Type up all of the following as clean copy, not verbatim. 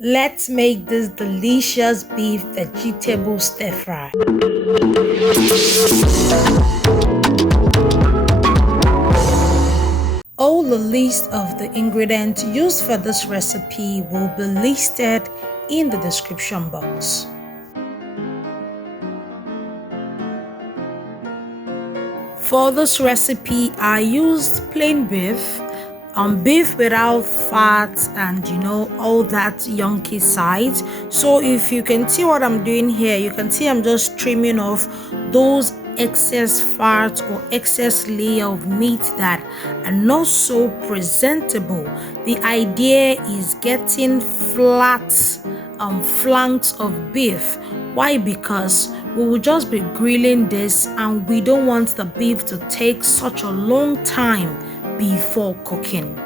Let's make this delicious beef vegetable stir fry. All the list of the ingredients used for this recipe will be listed in the description box. For this recipe, I used plain beef, beef without fat and all that yonky side. So if you can see what I'm doing here, you can see I'm just trimming off those excess fat or excess layer of meat that are not so presentable. The idea is getting flat flanks of beef. Why? Because we will just be grilling this and we don't want the beef to take such a long time before cooking.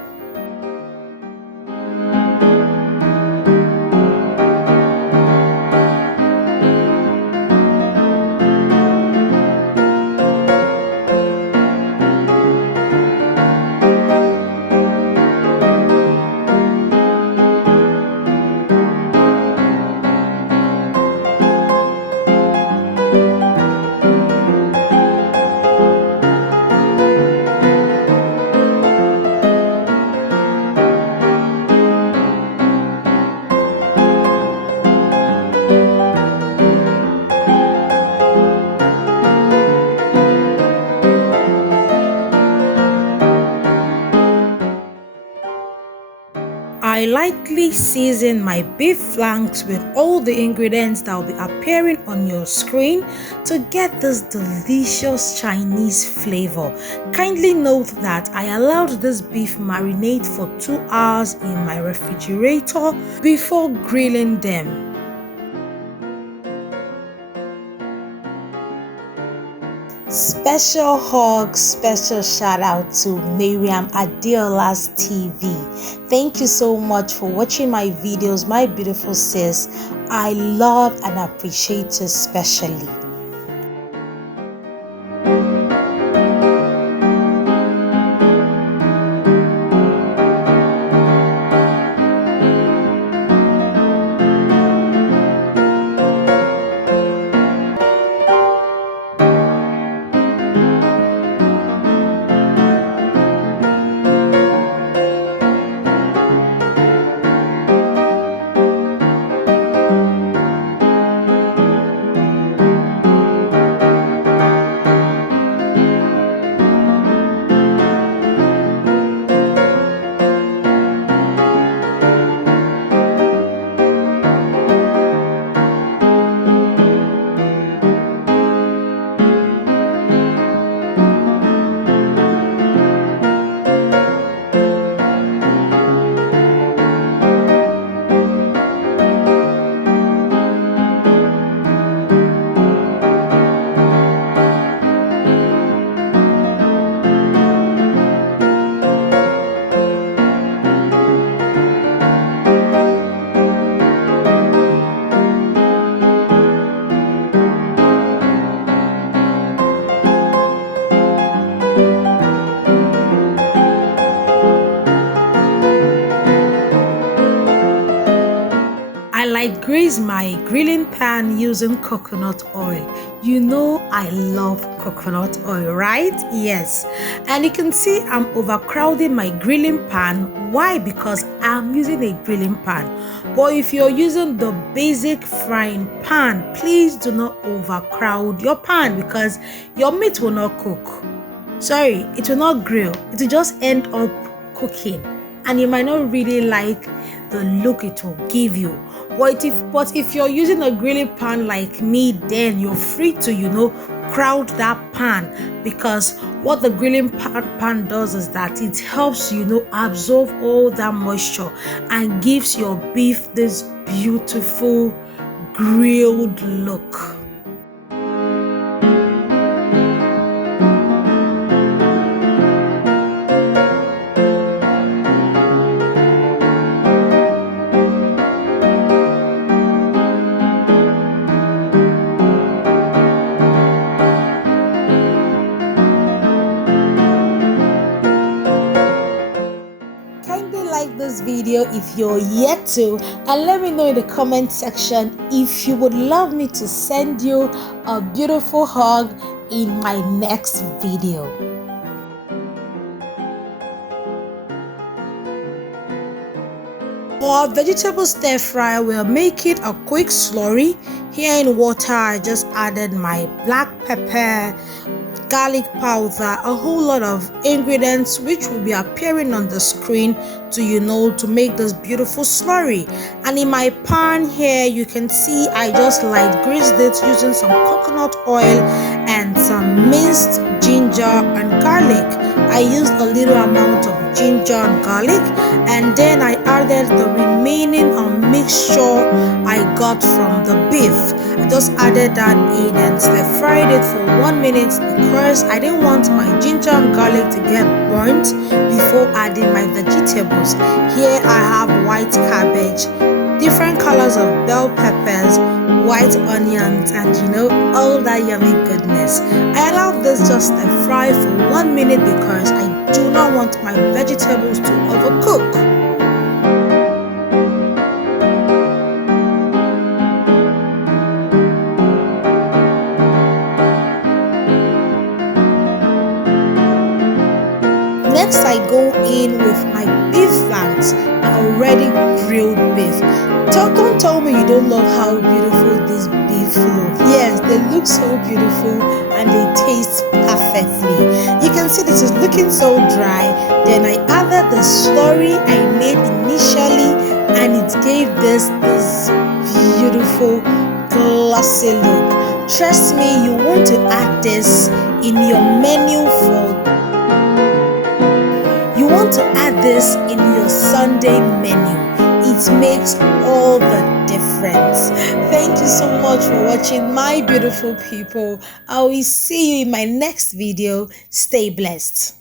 I lightly season my beef flanks with all the ingredients that will be appearing on your screen to get this delicious Chinese flavor. Kindly note that I allowed this beef marinate for 2 hours in my refrigerator before grilling them. Special hug, special shout out to Miriam Adeola's TV. Thank you so much for watching my videos, my beautiful sis. I love and appreciate you especially. I grease my grilling pan using coconut oil. You know I love coconut oil, right? Yes. And you can see I'm overcrowding my grilling pan. Why? Because I'm using a grilling pan. But if you're using the basic frying pan, please do not overcrowd your pan because your meat will not cook. Sorry, it will not grill. It will just end up cooking. And you might not really like the look it will give you. But if you're using a grilling pan like me, then you're free to crowd that pan, because what the grilling pan does is that it helps absorb all that moisture and gives your beef this beautiful grilled look. This video if you're yet to, and let me know in the comment section if you would love me to send you a beautiful hug in my next video. For our vegetable stir fry, we'll make it a quick slurry. Here in water, I just added my black pepper, garlic powder, a whole lot of ingredients which will be appearing on the screen to make this beautiful slurry. And in my pan here, you can see I just light greased it using some coconut oil and some minced ginger and garlic. I used a little amount of ginger and garlic, and then I added the remaining mixture I got from the beef. I just added that in and stir fried it for 1 minute because I didn't want my ginger and garlic to get burnt before adding my vegetables. Here I have white cabbage, different colors of bell peppers, white onions, and all that yummy goodness. I allowed this just to fry for 1 minute because I do not want my vegetables to overcook. Next, I go in with my beef flanks, already grilled beef. Don't tell me you don't love how beautiful this beef looks. Yes, they look so beautiful and they taste perfectly. You can see this is looking so dry. Then I added the slurry I made initially, and it gave this beautiful glossy look. Trust me, you want to add this in your menu in your Sunday menu. It makes all the difference. Thank you so much for watching, my beautiful people. I will see you in my next video. Stay blessed.